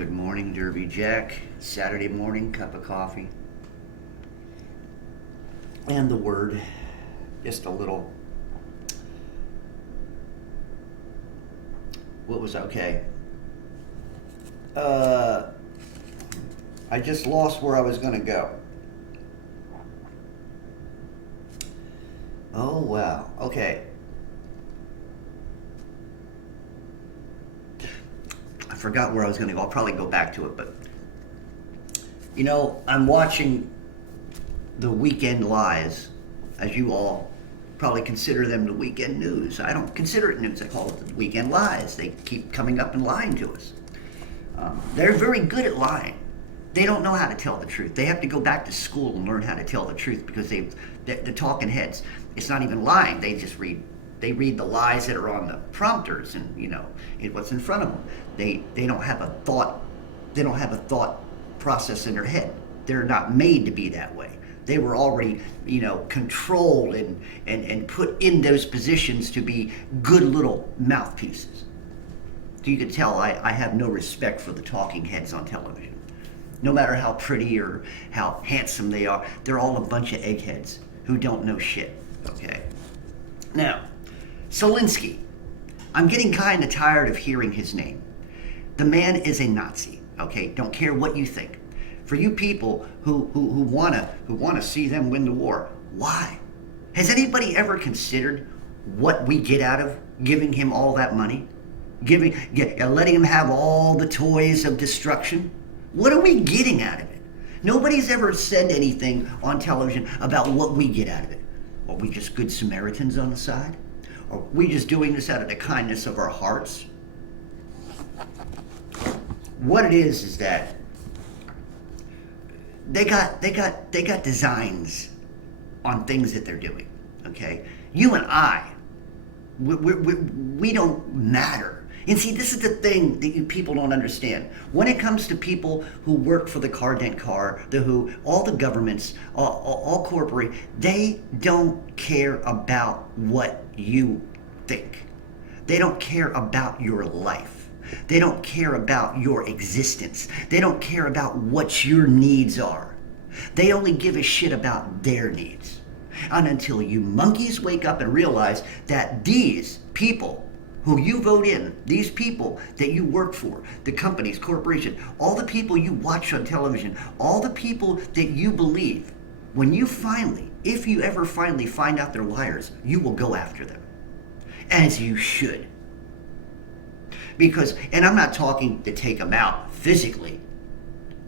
Good morning, Derby Jack. Saturday morning, cup of coffee. And the word, just a little. What was okay? I just lost where I was going to go. Oh, wow. Okay. I forgot where I was going to go. I'll probably go back to it, but I'm watching the weekend lies, as you all probably consider them the weekend news. I don't consider it news. I call it the weekend lies. They keep coming up and lying to us. They're very good at lying. They don't know how to tell the truth. They have to go back to school and learn how to tell the truth because the talking heads. It's not even lying. They just read. They read the lies that are on the prompters and what's in front of them. They don't have a thought. They don't have a thought process in their head. They're not made to be that way. They were already controlled and put in those positions to be good little mouthpieces. So you can tell I have no respect for the talking heads on television. No matter how pretty or how handsome they are, they're all a bunch of eggheads who don't know shit, okay? Now, Zelensky, I'm getting kind of tired of hearing his name. The man is a Nazi, okay? Don't care what you think. For you people who wanna see them win the war, why? Has anybody ever considered what we get out of giving him all that money? Letting him have all the toys of destruction? What are we getting out of it? Nobody's ever said anything on television about what we get out of it. Are we just good Samaritans on the side? Are we just doing this out of the kindness of our hearts? What it is that they got designs on things that they're doing. Okay, you and I, we don't matter. And see, this is the thing that you people don't understand. When it comes to people who work for the Cardent Car, all the governments, all corporate, they don't care about what you think. They don't care about your life. They don't care about your existence. They don't care about what your needs are. They only give a shit about their needs. And until you monkeys wake up and realize that these people who you vote in, these people that you work for, the companies, corporations, all the people you watch on television, all the people that you believe, when you finally, if you ever finally find out they're liars, you will go after them. As you should. Because, and I'm not talking to take them out physically,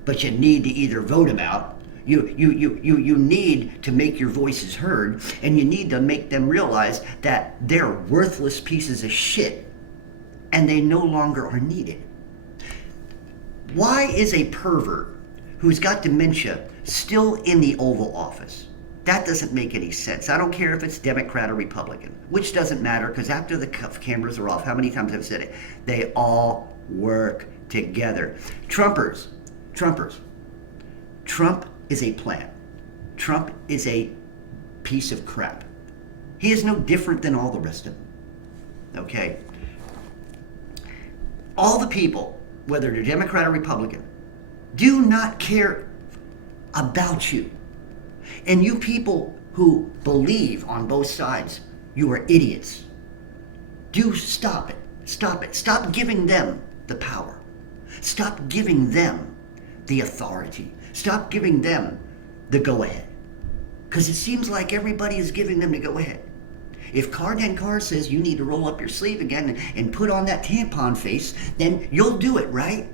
but you need to either vote them out, you need to make your voices heard, and you need to make them realize that they're worthless pieces of shit, and they no longer are needed. Why is a pervert who's got dementia still in the Oval Office? That doesn't make any sense. I don't care if it's Democrat or Republican, which doesn't matter because after the cameras are off, how many times I've said it, they all work together. Trumpers. Trump is a plant. Trump is a piece of crap. He is no different than all the rest of them. Okay? All the people, whether they're Democrat or Republican, do not care about you. And you people who believe on both sides, you are idiots. Do stop it. Stop it. Stop giving them the power. Stop giving them the authority. Stop giving them the go-ahead. Because it seems like everybody is giving them the go-ahead. If Cardent Car says you need to roll up your sleeve again and put on that tampon face, then you'll do it, right?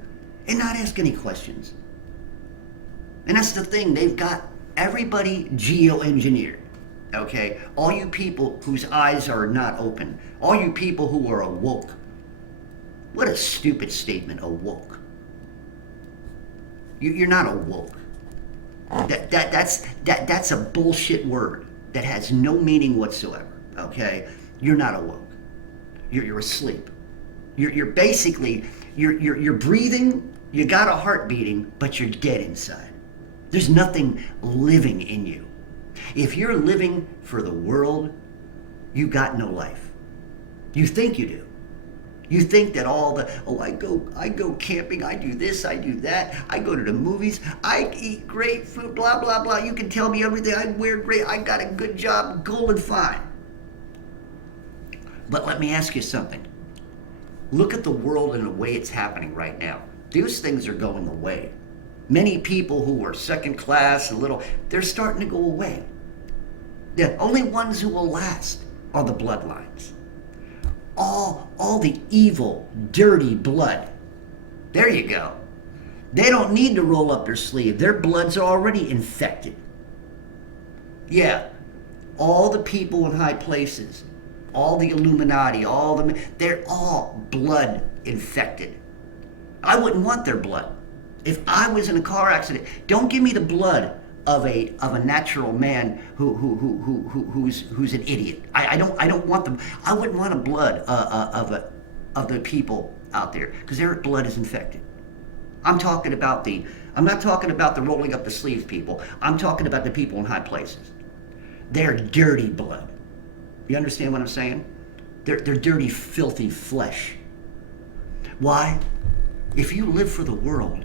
And not ask any questions. And that's the thing. They've got everybody geoengineered. Okay? All you people whose eyes are not open. All you people who are awoke. What a stupid statement, awoke. You're not awoke. That's a bullshit word that has no meaning whatsoever. Okay? You're not awoke. You're asleep. You're basically you're breathing, you got a heart beating, but you're dead inside. There's nothing living in you. If you're living for the world, you got no life. You think you do. You think that all the, oh, I go camping, I do this, I do that, I go to the movies, I eat great food, blah, blah, blah. You can tell me everything, I wear great, I got a good job, cool and fine. But let me ask you something. Look at the world and the way it's happening right now. Those things are going away. Many people who are second class and little, they're starting to go away. The only ones who will last are the bloodlines. All the evil, dirty blood. There you go. They don't need to roll up their sleeve. Their bloods are already infected. Yeah, all the people in high places, all the Illuminati, they're all blood infected. I wouldn't want their blood. If I was in a car accident, don't give me the blood of a natural man who's an idiot. I don't want them. I wouldn't want the blood of the people out there because their blood is infected. I'm not talking about the rolling up the sleeves people. I'm talking about the people in high places. They're dirty blood. You understand what I'm saying? They're dirty, filthy flesh. Why? If you live for the world,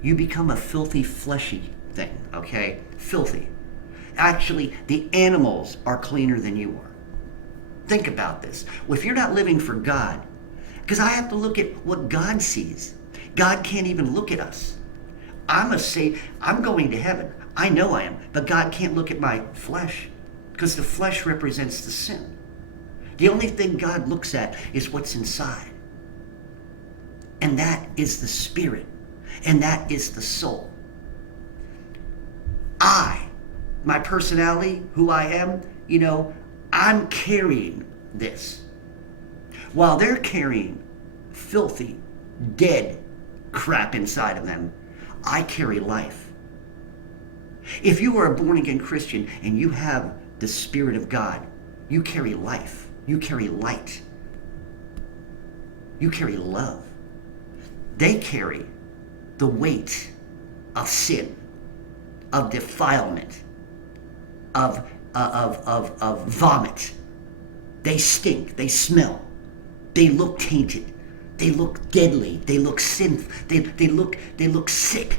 you become a filthy, fleshy thing, okay? Filthy. Actually, the animals are cleaner than you are. Think about this. Well, if you're not living for God, because I have to look at what God sees. God can't even look at us. I'm going to heaven. I know I am, but God can't look at my flesh because the flesh represents the sin. The only thing God looks at is what's inside. And that is the spirit. And that is the soul. My personality, who I am, I'm carrying this. While they're carrying filthy, dead crap inside of them, I carry life. If you are a born-again Christian and you have the Spirit of God, you carry life. You carry light. You carry love. They carry the weight of sin, of defilement, of vomit. They stink. They smell. They look tainted. They look deadly. They look sinful. They look sick.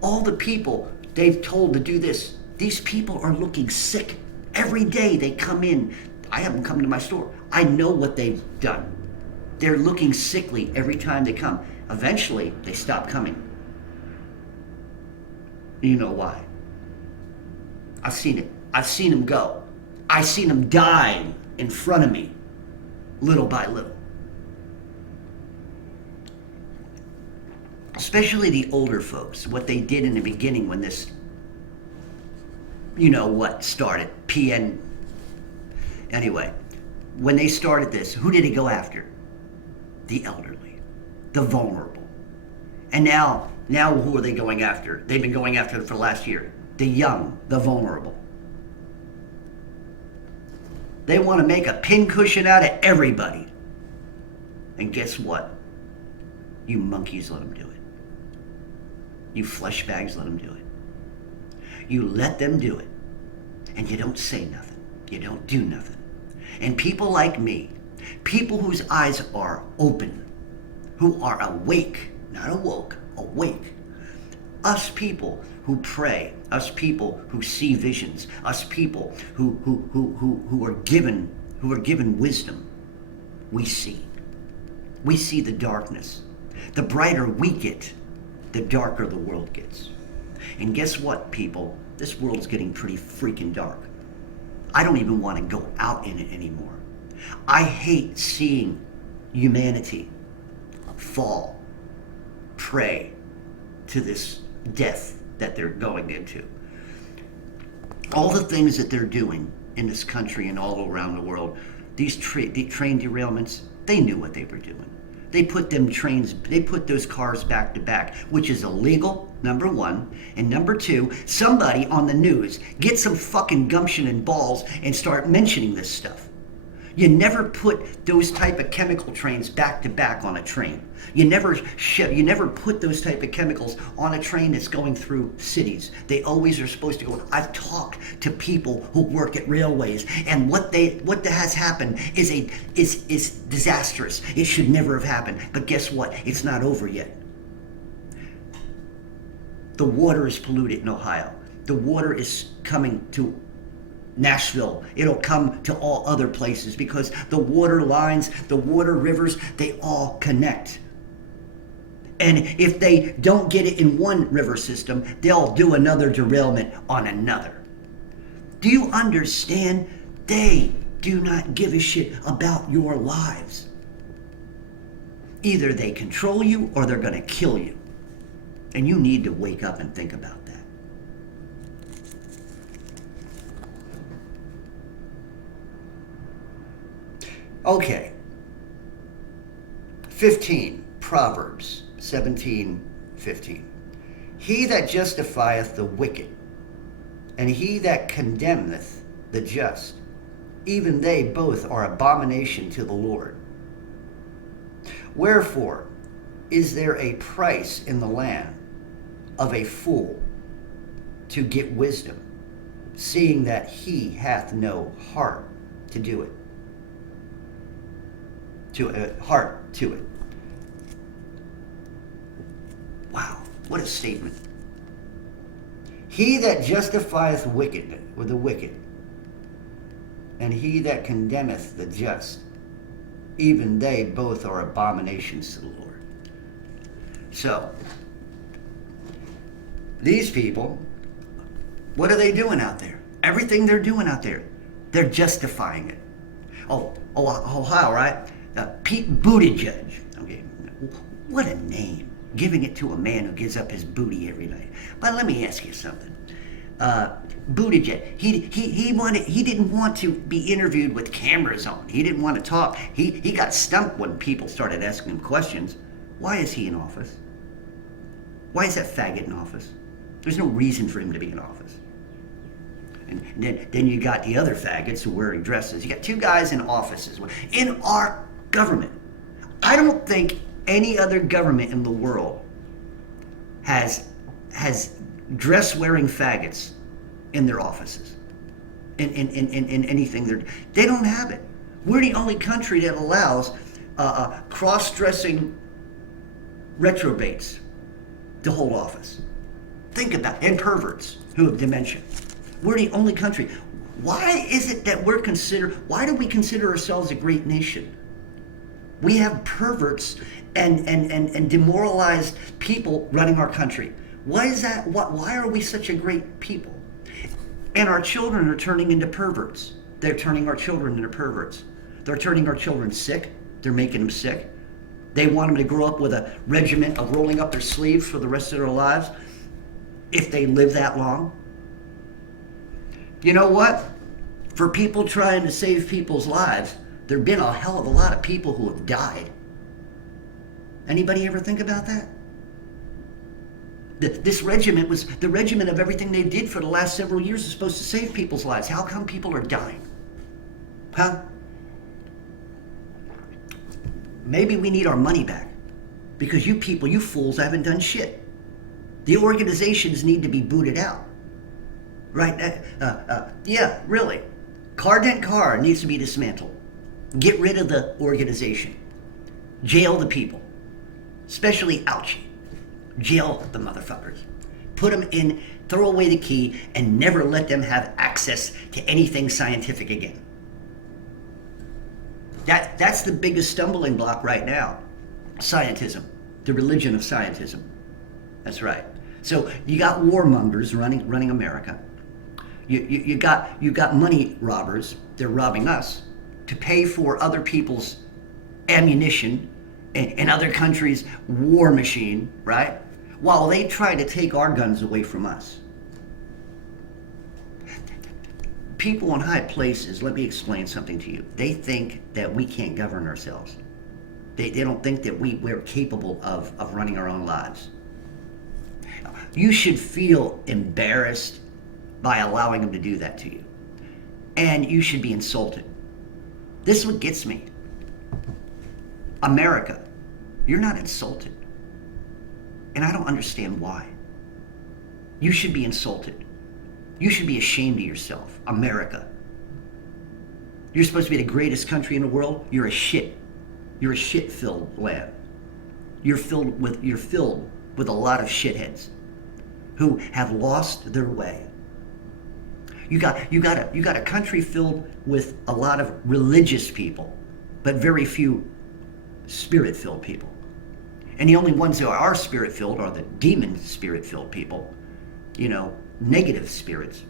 All the people they've told to do this, these people are looking sick. Every day they come in. I have them come to my store. I know what they've done. They're looking sickly every time they come. Eventually, they stop coming. You know why? I've seen it. I've seen them go. I've seen them die in front of me, little by little. Especially the older folks, what they did in the beginning when this, started, PN. Anyway, when they started this, who did he go after? The elderly, the vulnerable. And now who are they going after? They've been going after it for the last year. The young, the vulnerable. They want to make a pincushion out of everybody. And guess what? You monkeys let them do it. You flesh bags let them do it. You let them do it. And you don't say nothing. You don't do nothing. And people like me, people whose eyes are open, who are awake, not awoke, awake. Us people who pray, us people who see visions, us people who are given wisdom, we see. We see the darkness. The brighter we get, the darker the world gets. And guess what, people? This world's getting pretty freaking dark. I don't even want to go out in it anymore. I hate seeing humanity fall, prey to this death that they're going into. All the things that they're doing in this country and all around the world, these train derailments, they knew what they were doing. They put those cars back to back, which is illegal, number one. And number two, somebody on the news get some fucking gumption and balls and start mentioning this stuff. You never put those type of chemical trains back to back on a train. You never put those type of chemicals on a train that's going through cities. They always are supposed to go. I've talked to people who work at railways, and what has happened is disastrous. It should never have happened. But guess what? It's not over yet. The water is polluted in Ohio. The water is coming to Nashville. It'll come to all other places because the water lines, the water rivers, they all connect. And if they don't get it in one river system, they'll do another derailment on another. Do you understand? They do not give a shit about your lives. Either they control you or they're going to kill you. And you need to wake up and think about that. Okay. 15, Proverbs 17:15. He that justifieth the wicked, and he that condemneth the just, even they both are abomination to the Lord. Wherefore is there a price in the land of a fool to get wisdom, seeing that he hath no heart to do it? Heart to it. Wow, what a statement. He that justifieth wicked, or the wicked, and he that condemneth the just, even they both are abominations to the Lord. So, these people, what are they doing out there? Everything they're doing out there, they're justifying it. Ohio, right? Pete Buttigieg. Okay, what a name. Giving it to a man who gives up his booty every night. But let me ask you something. Buttigieg, he didn't want to be interviewed with cameras on. He didn't want to talk. He got stumped when people started asking him questions. Why is he in office? Why is that faggot in office? There's no reason for him to be in office. And then you got the other faggots who are wearing dresses. You got two guys in offices. In our government, I don't think any other government in the world has dress-wearing faggots in their offices. In anything, they don't have it. We're the only country that allows cross-dressing retrobates to hold office. Think about it. And perverts who have dementia. We're the only country. Why is it that why do we consider ourselves a great nation? We have perverts and demoralized people running our country. Why is that? Why are we such a great people? And our children are turning into perverts. They're turning our children into perverts. They're turning our children sick. They're making them sick. They want them to grow up with a regimen of rolling up their sleeves for the rest of their lives, if they live that long. You know what? For people trying to save people's lives, there have been a hell of a lot of people who have died. Anybody ever think about that? This regiment was the regiment of everything they did for the last several years is supposed to save people's lives. How come people are dying? Huh? Maybe we need our money back because you people, you fools, haven't done shit. The organizations need to be booted out. Right? Yeah, really. Cardent Car needs to be dismantled. Get rid of the organization. Jail the people. Especially Ouchie. Jail the motherfuckers. Put them in, throw away the key, and never let them have access to anything scientific again. That's the biggest stumbling block right now. Scientism. The religion of scientism. That's right. So you got warmongers running America. You got money robbers. They're robbing us to pay for other people's ammunition and other countries' war machine, right? While they try to take our guns away from us. People in high places, let me explain something to you. They think that we can't govern ourselves. They don't think that we're capable of running our own lives. You should feel embarrassed by allowing them to do that to you. And you should be insulted. This is what gets me. America, you're not insulted. And I don't understand why. You should be insulted. You should be ashamed of yourself, America. You're supposed to be the greatest country in the world. You're a shit. You're a shit-filled land. You're filled with a lot of shitheads who have lost their way. You got a country filled with a lot of religious people, but very few spirit-filled people. And the only ones who are spirit-filled are the demon spirit-filled people, negative spirits.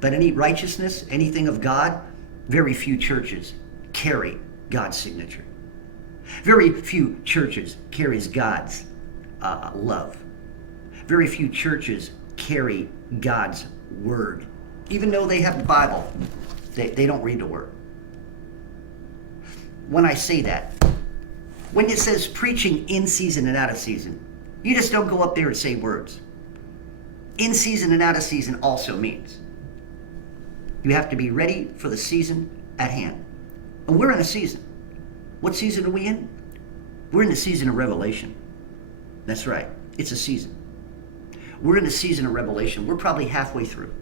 But any righteousness, anything of God, very few churches carry God's signature. Very few churches carries God's love. Very few churches carry God's word. Even though they have the Bible, they don't read the word. When I say that, when it says preaching in season and out of season, you just don't go up there and say words. In season and out of season also means you have to be ready for the season at hand. And we're in a season. What season are we in? We're in the season of Revelation. That's right. It's a season. We're in the season of Revelation. We're probably halfway through.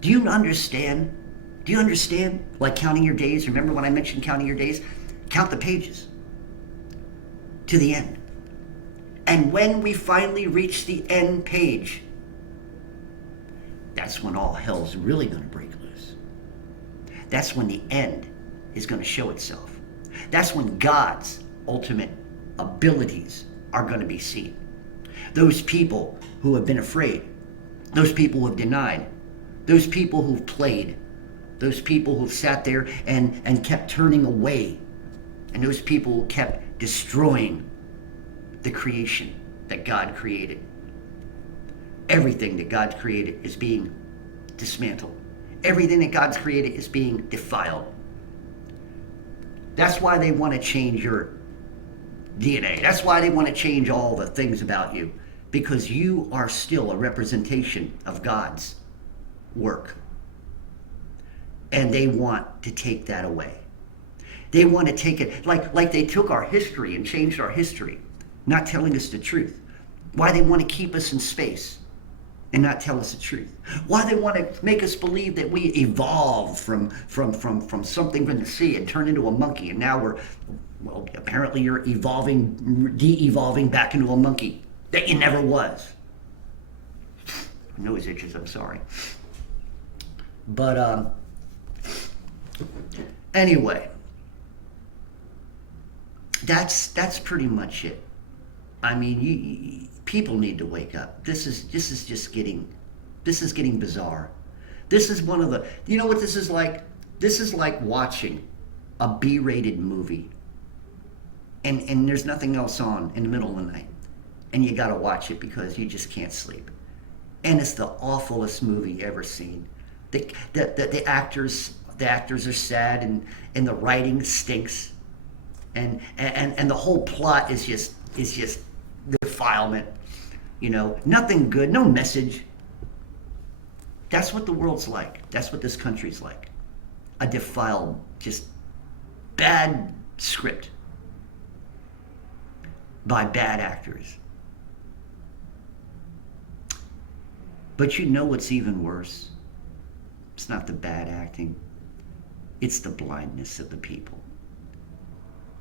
Do you understand? Do you understand? Like counting your days. Remember when I mentioned counting your days? Count the pages to the end. And when we finally reach the end page, that's when all hell's really going to break loose. That's when the end is going to show itself. That's when God's ultimate abilities are going to be seen. Those people who have been afraid, those people who have denied, those people who've played, those people who've sat there and kept turning away, and those people who kept destroying the creation that God created. Everything that God created is being dismantled. Everything that God's created is being defiled. That's why they want to change your DNA. That's why they want to change all the things about you. Because you are still a representation of God's work. And they want to take that away. They want to take it, like they took our history and changed our history, not telling us the truth. Why they want to keep us in space and not tell us the truth. Why they want to make us believe that we evolved from something from the sea and turned into a monkey, and now apparently you're de-evolving back into a monkey that you never was. My nose itches, I'm sorry. But anyway, that's pretty much it. I mean, people need to wake up. This is getting bizarre. This is one of the, you know what this is like? This is like watching a B-rated movie, and there's nothing else on in the middle of the night, and you gotta watch it because you just can't sleep. And it's the awfulest movie ever seen. The actors are sad, and the writing stinks, and the whole plot is just defilement. Nothing good, no message. That's what the world's like. That's what this country's like. A defiled, just bad script by bad actors. But you know what's even worse? It's not the bad acting. It's the blindness of the people.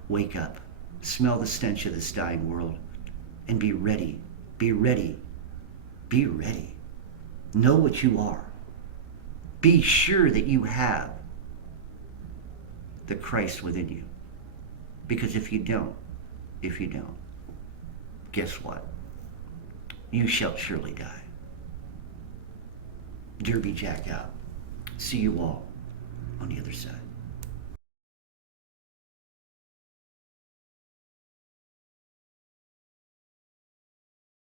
Wake up. Smell the stench of this dying world. And be ready. Be ready. Be ready. Know what you are. Be sure that you have the Christ within you. Because if you don't, guess what? You shall surely die. Derby Jack out. See you all on the other side.